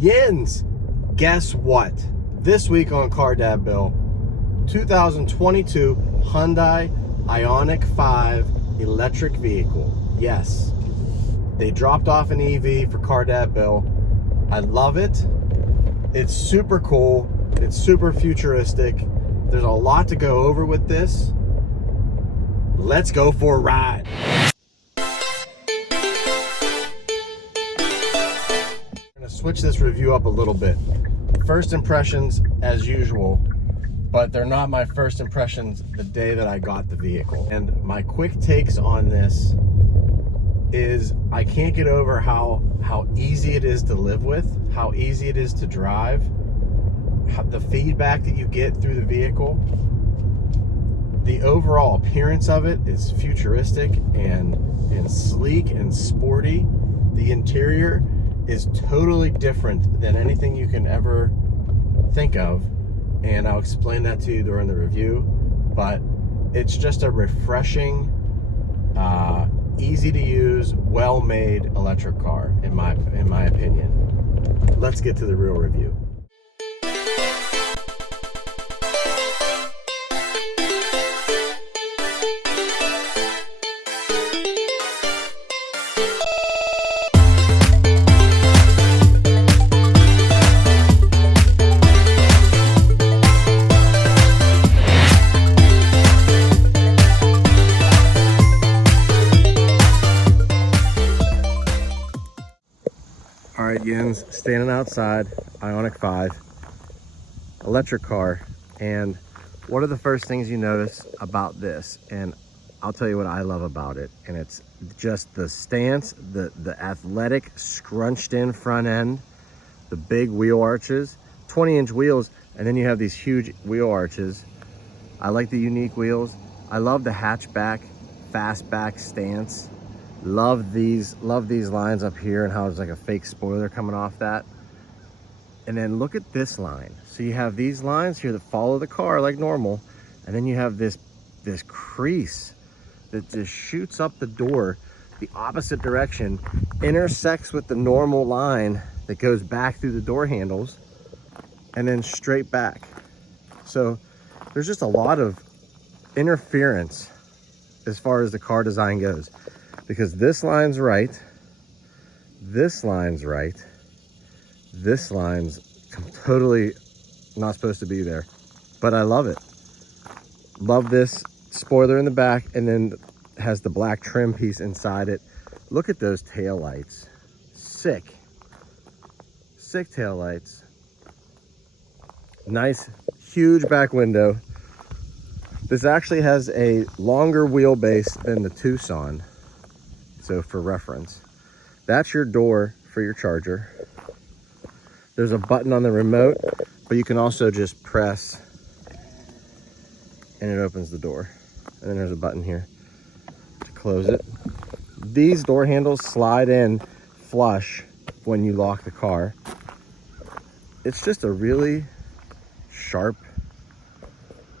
Yins, guess what? This week on Car Dad Bill, 2022 Hyundai Ioniq 5 electric vehicle. Yes, they dropped off an EV for Car Dad Bill. I love it. It's super cool. It's super futuristic. There's a lot to go over with this. Let's go for a ride. Switch this review up a little bit. First impressions as usual, but they're not my first impressions the day that I got the vehicle. And my quick takes on this is I can't get over how easy it is to live with, how easy it is to drive, the feedback that you get through the vehicle. The overall appearance of it is futuristic and sleek and sporty. The interior is totally different than anything you can ever think of, and I'll explain that to you during the review. But it's just a refreshing, easy to use, well-made electric car in my opinion. Let's get to the real review. All right, Yins, standing outside, Ioniq 5, electric car. And what are the first things you notice about this? And I'll tell you what I love about it. And it's just the stance, the athletic scrunched in front end, the big wheel arches, 20-inch wheels, and then you have these huge wheel arches. I like the Ioniq wheels. I love the hatchback, fastback stance. Love these lines up here and how there's like a fake spoiler coming off that. And then look at this line. So you have these lines here that follow the car like normal, and then you have this crease that just shoots up the door the opposite direction, intersects with the normal line that goes back through the door handles, and then straight back. So there's just a lot of interference as far as the car design goes. Because this line's right, this line's right, this line's totally not supposed to be there. But I love it. Love this spoiler in the back, and then has the black trim piece inside it. Look at those tail lights. Sick. Sick tail lights. Nice, huge back window. This actually has a longer wheelbase than the Tucson. So for reference, that's your door for your charger. There's a button on the remote, but you can also just press and it opens the door. And then there's a button here to close it. These door handles slide in flush when you lock the car. It's just a really sharp,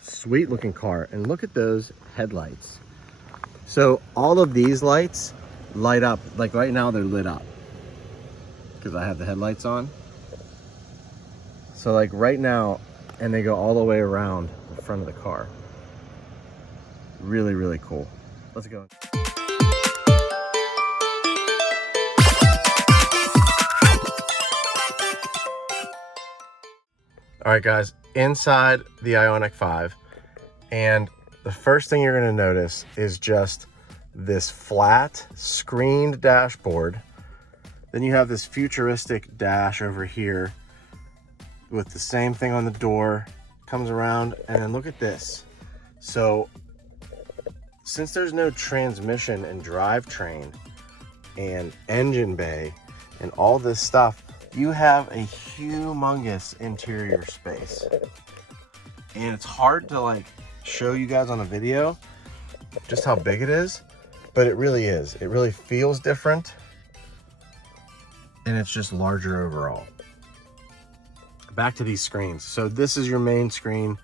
sweet looking car. And look at those headlights. So all of these lights light up, like right now they're lit up because I have the headlights on. So like right now, and they go all the way around the front of the car. Really, really cool. Let's go. All right, guys, inside the Ioniq 5, and the first thing you're going to notice is just this flat screened dashboard. Then you have this futuristic dash over here with the same thing on the door, comes around, and then look at this. So since there's no transmission and drivetrain and engine bay and all this stuff, you have a humongous interior space. And it's hard to like show you guys on a video just how big it is, but it really is. It really feels different, and it's just larger overall. Back to these screens. So this is your main screen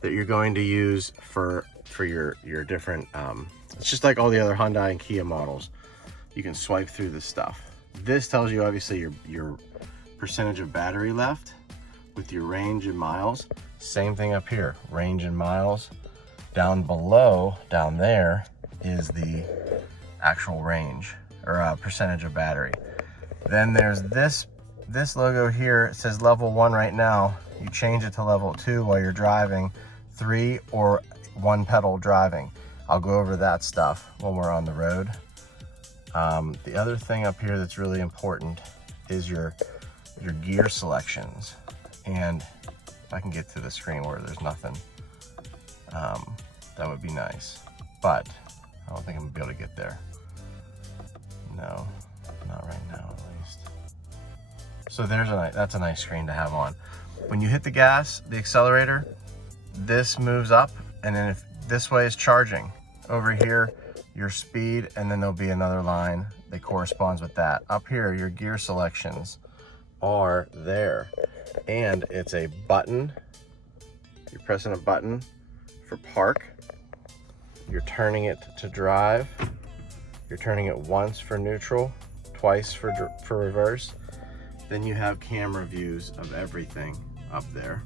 that you're going to use for your different, it's just like all the other Hyundai and Kia models. You can swipe through this stuff. This tells you obviously your percentage of battery left with your range in miles. Same thing up here, range in miles. Down below, down there, is the actual range, or percentage of battery. Then there's this logo here. It says level 1 right now. You change it to level 2 while you're driving, 3 or 1 pedal driving. I'll go over that stuff when we're on the road. The other thing up here that's really important is your gear selections. And if I can get to the screen where there's nothing, that would be nice. But I don't think I'm gonna be able to get there. No, not right now at least. So that's a nice screen to have on. When you hit the gas, the accelerator, this moves up, and then if this way is charging. Over here, your speed, and then there'll be another line that corresponds with that. Up here, your gear selections are there. And it's a button. You're pressing a button for park. You're turning it to drive. You're turning it once for neutral, twice for reverse. Then you have camera views of everything up there.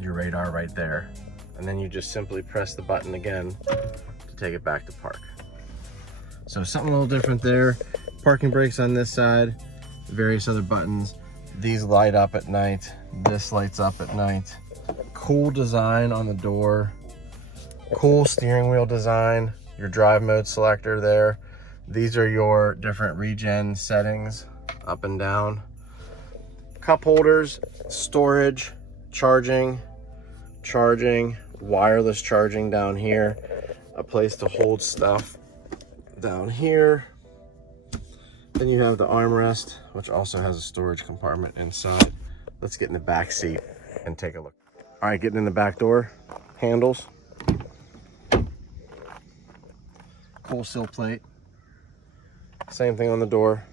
Your radar right there. And then you just simply press the button again to take it back to park. So something a little different there. Parking brakes on this side, various other buttons. These light up at night. This lights up at night. Cool design on the door. Cool steering wheel design. Your drive mode selector there. These are your different regen settings, up and down. Cup holders, storage, charging, wireless charging down here. A place to hold stuff down here. Then you have the armrest, which also has a storage compartment inside. Let's get in the back seat and take a look. All right, getting in the back door, handles. Cool sill plate. Same thing on the door.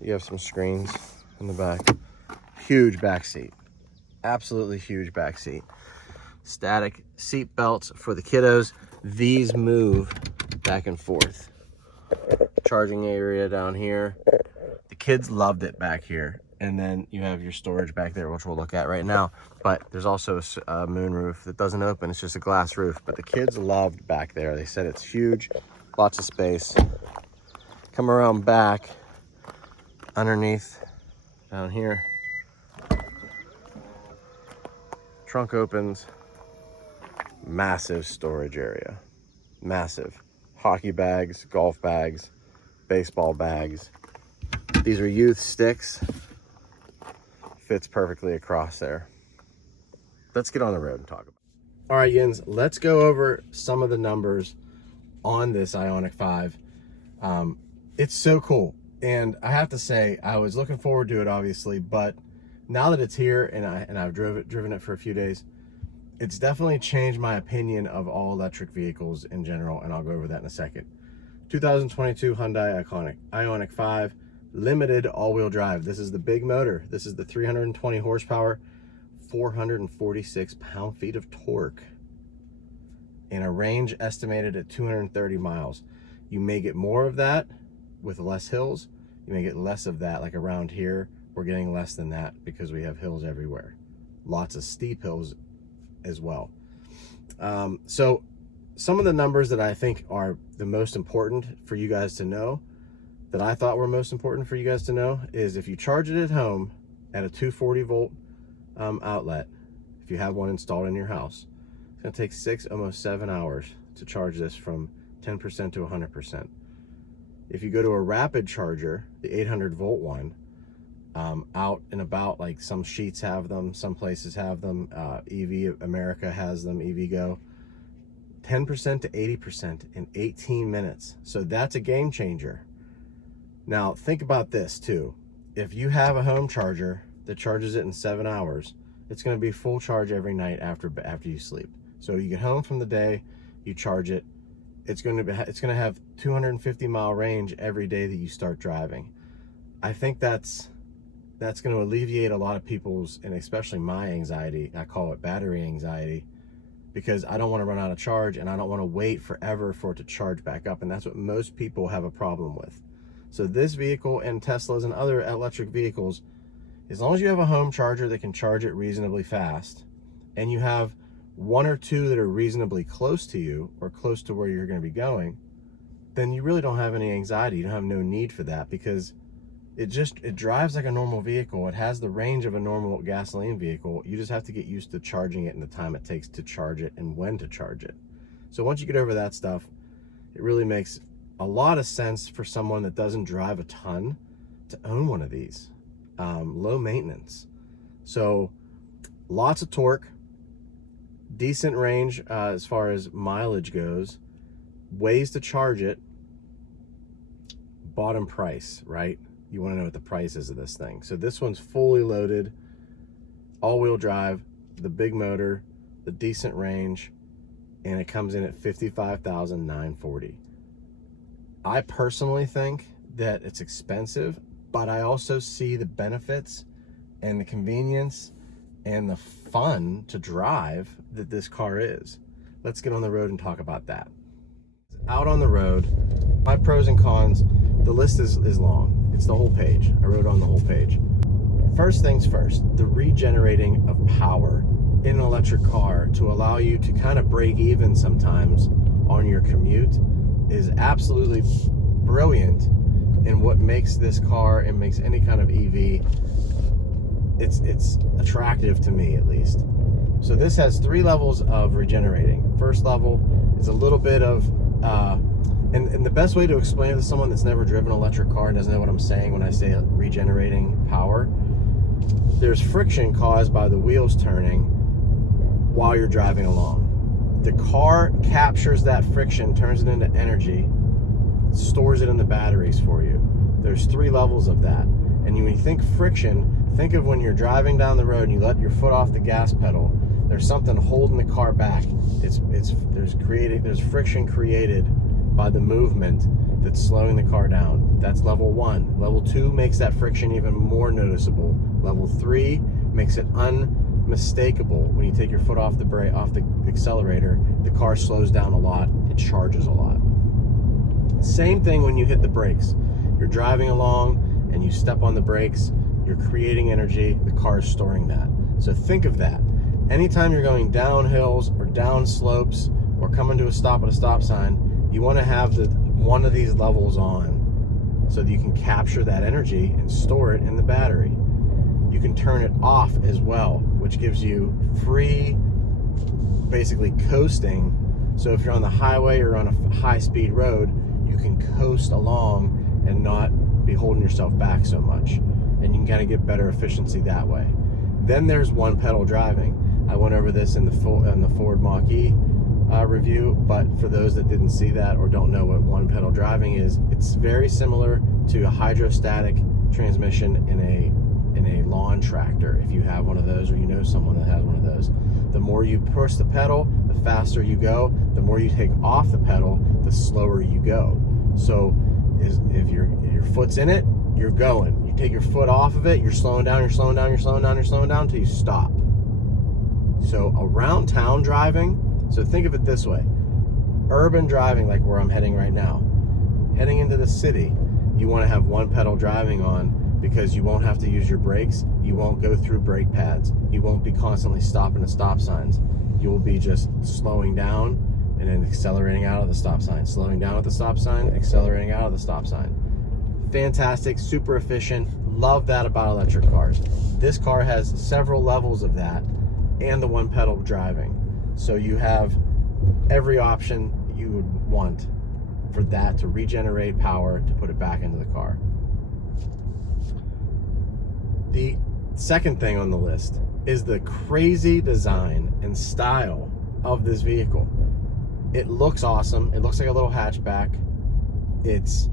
You have some screens in the back. Huge back seat. Absolutely huge back seat. Static seat belts for the kiddos. These move back and forth. Charging area down here. The kids loved it back here. And then you have your storage back there, which we'll look at right now. But there's also a moon roof that doesn't open. It's just a glass roof. But the kids loved back there. They said it's huge, lots of space. Come around back, underneath, down here. Trunk opens. Massive storage area. Massive. Hockey bags, golf bags, baseball bags. These are youth sticks. Fits perfectly across there. Let's get on the road and talk about it. All right, Yins, let's go over some of the numbers on this Ioniq 5. It's so cool. And I have to say, I was looking forward to it, obviously, but now that it's here and I've driven it for a few days, it's definitely changed my opinion of all electric vehicles in general, and I'll go over that in a second. 2022 Hyundai Ioniq 5, limited all-wheel drive. This is the big motor. This is the 320 horsepower, 446 pound-feet of torque, and a range estimated at 230 miles. You may get more of that with less hills. You may get less of that, like around here. We're getting less than that because we have hills everywhere. Lots of steep hills as well. So some of the numbers that I think are the most important for you guys to know, that I thought were most important for you guys to know, is if you charge it at home at a 240 volt outlet, if you have one installed in your house, it's gonna take almost 7 hours to charge this from 10% to 100%. If you go to a rapid charger, the 800 volt one, out and about, like some Sheets have them, some places have them, EV America has them, EVgo, 10% to 80% in 18 minutes. So that's a game changer. Now think about this too. If you have a home charger that charges it in 7 hours, it's going to be full charge every night after you sleep. So you get home from the day, you charge it, it's going to have 250-mile range every day that you start driving. I think that's going to alleviate a lot of people's, and especially my anxiety. I call it battery anxiety, because I don't want to run out of charge and I don't want to wait forever for it to charge back up. And that's what most people have a problem with. So this vehicle and Teslas and other electric vehicles, as long as you have a home charger that can charge it reasonably fast, and you have one or two that are reasonably close to you or close to where you're going to be going, then you really don't have any anxiety. You don't have no need for that, because it drives like a normal vehicle. It has the range of a normal gasoline vehicle. You just have to get used to charging it and the time it takes to charge it and when to charge it. So once you get over that stuff, it really makes a lot of sense for someone that doesn't drive a ton to own one of these. Low maintenance. So lots of torque, decent range as far as mileage goes, ways to charge it, bottom price, right? You want to know what the price is of this thing. So this one's fully loaded, all-wheel drive, the big motor, the decent range, and it comes in at $55,940. I personally think that it's expensive, but I also see the benefits and the convenience and the fun to drive that this car is. Let's get on the road and talk about that. Out on the road, my pros and cons, the list is long. It's the whole page. I wrote on the whole page. First things first, the regenerating of power in an electric car to allow you to kind of break even sometimes on your commute is absolutely brilliant. And what makes this car and makes any kind of EV, it's attractive to me, at least. So this has 3 levels of regenerating. First level is a little bit of and the best way to explain it to someone that's never driven an electric car and doesn't know what I'm saying when I say regenerating power, there's friction caused by the wheels turning while you're driving along. The car captures that friction, turns it into energy, stores it in the batteries for you. There's 3 levels of that. And when you think friction, think of when you're driving down the road and you let your foot off the gas pedal, there's something holding the car back. There's friction created by the movement that's slowing the car down. That's level 1. Level 2 makes that friction even more noticeable. Level 3 makes it unmistakable. When you take your foot off the accelerator, the car slows down a lot, it charges a lot. Same thing when you hit the brakes. You're driving along and you step on the brakes, you're creating energy, the car is storing that. So think of that. Anytime you're going down hills or down slopes or coming to a stop at a stop sign, you want to have one of these levels on so that you can capture that energy and store it in the battery. You can turn it off as well, which gives you free, basically coasting. So if you're on the highway or on a high-speed road, you can coast along and not be holding yourself back so much. And you can kind of get better efficiency that way. Then there's one pedal driving. I went over this in the Ford Mach-E review, but for those that didn't see that or don't know what one pedal driving is, it's very similar to a hydrostatic transmission in a lawn tractor. If you have one of those or you know someone that has one of those, the more you push the pedal, the faster you go. The more you take off the pedal, the slower you go. So if your foot's in it, you're going. You take your foot off of it, you're slowing down, you're slowing down, you're slowing down, you're slowing down until you stop. So around town driving, so think of it this way. Urban driving, like where I'm heading right now, heading into the city, you want to have one pedal driving on because you won't have to use your brakes. You won't go through brake pads. You won't be constantly stopping at stop signs. You will be just slowing down and then accelerating out of the stop sign, slowing down at the stop sign, accelerating out of the stop sign. Fantastic, super efficient. Love that about electric cars. This car has several levels of that and the one pedal driving. So you have every option you would want for that to regenerate power to put it back into the car. The second thing on the list is the crazy design and style of this vehicle. It looks awesome. It looks like a little hatchback. It's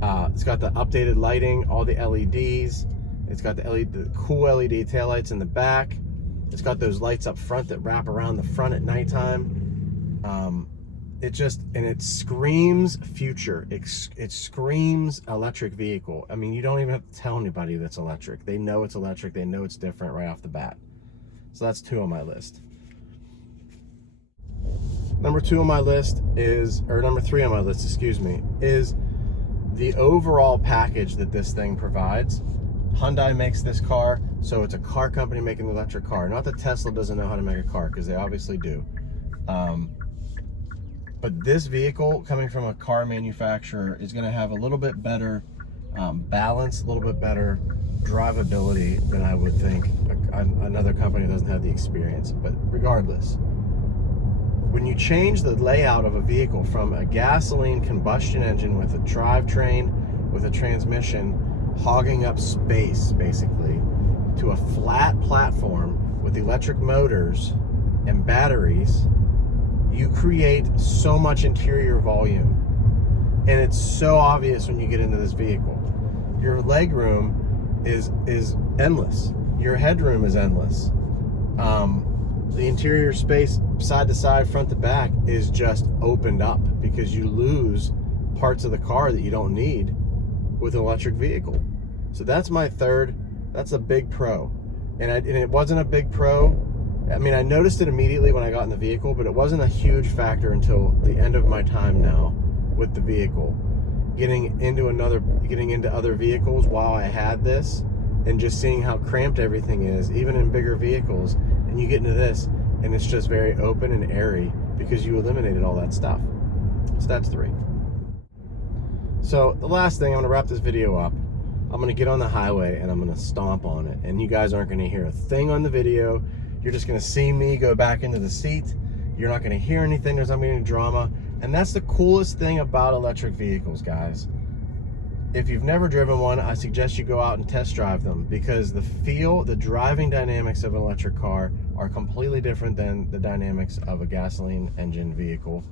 got the updated lighting, all the LEDs. It's got the cool LED taillights in the back. It's got those lights up front that wrap around the front at nighttime. It screams future. It screams electric vehicle. I mean, you don't even have to tell anybody that's electric. They know it's electric. They know it's different right off the bat. So that's 2 on my list. Number 3 on my list, excuse me, is the overall package that this thing provides, Hyundai makes this car, so it's a car company making an electric car. Not that Tesla doesn't know how to make a car, because they obviously do. But this vehicle coming from a car manufacturer is going to have a little bit better balance, a little bit better drivability than I would think another company doesn't have the experience. But regardless, when you change the layout of a vehicle from a gasoline combustion engine with a drivetrain, with a transmission, hogging up space basically, to a flat platform with electric motors and batteries, you create so much interior volume. And it's so obvious when you get into this vehicle. Your leg room is endless. Your headroom is endless. The interior space, side to side, front to back, is just opened up because you lose parts of the car that you don't need with an electric vehicle. So that's my third. That's a big pro. And it wasn't a big pro. I mean, I noticed it immediately when I got in the vehicle, but it wasn't a huge factor until the end of my time now with the vehicle. Getting into other vehicles while I had this, and just seeing how cramped everything is, even in bigger vehicles. And you get into this, and it's just very open and airy because you eliminated all that stuff. So that's 3. So the last thing, I'm gonna wrap this video up. I'm gonna get on the highway and I'm gonna stomp on it. And you guys aren't gonna hear a thing on the video. You're just gonna see me go back into the seat. You're not gonna hear anything, there's not gonna be any drama. And that's the coolest thing about electric vehicles, guys. If you've never driven one, I suggest you go out and test drive them, because the driving dynamics of an electric car are completely different than the dynamics of a gasoline engine vehicle.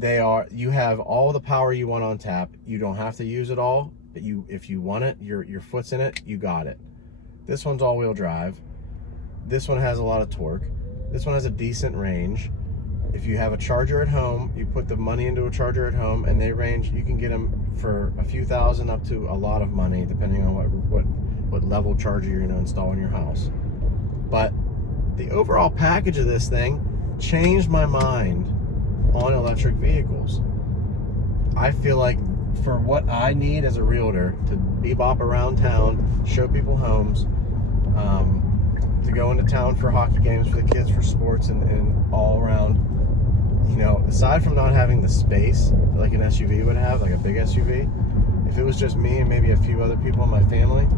You have all the power you want on tap. You don't have to use it all, but if you want it, your foot's in it, you got it. This one's all-wheel drive. This one has a lot of torque. This one has a decent range. If you have a charger at home, you put the money into a charger at home, and they range, you can get them for a few thousand up to a lot of money, depending on what level charger you're going to install in your house. But the overall package of this thing changed my mind on electric vehicles. I feel like for what I need as a realtor, to bebop around town, show people homes, to go into town for hockey games for the kids, for sports, and all around, you know, aside from not having the space like an SUV would have, like a big SUV, if it was just me and maybe a few other people in my family,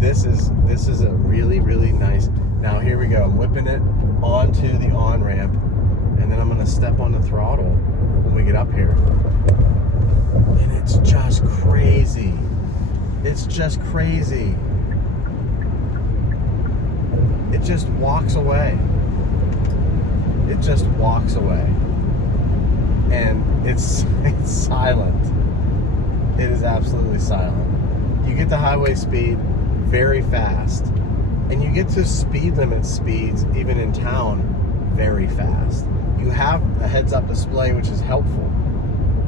this is a really, really nice. Now here we go, I'm whipping it onto the on-ramp, and then I'm gonna step on the throttle when we get up here. And it's just crazy. It's just crazy. It just walks away. It just walks away. And it's silent. It is absolutely silent. You get to highway speed very fast, and you get to speed limit speeds even in town very fast. You have a heads-up display, which is helpful,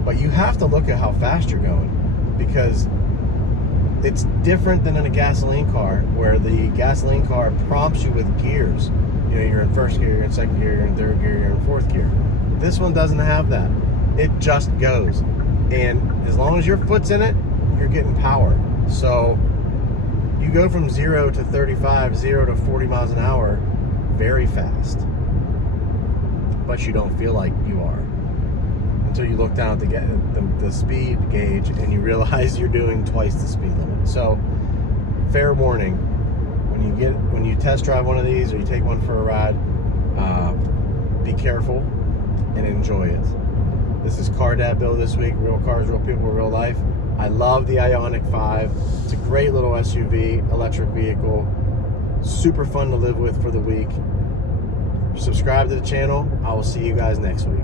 but you have to look at how fast you're going, because it's different than in a gasoline car, where the gasoline car prompts you with gears. You know, you're in first gear, you're in second gear, you're in third gear, you're in fourth gear. This one doesn't have that. It just goes. And as long as your foot's in it, you're getting power. So you go from 0 to 35, 0 to 40 miles an hour very fast. But you don't feel like you are until you look down at the speed gauge and you realize you're doing twice the speed limit. So fair warning, when you test drive one of these or you take one for a ride, be careful and enjoy it. This is Car Dad Bill this week. Real cars, real people, real life. I love the Ioniq 5. It's a great little SUV, electric vehicle. Super fun to live with for the week. Subscribe to the channel. I will see you guys next week.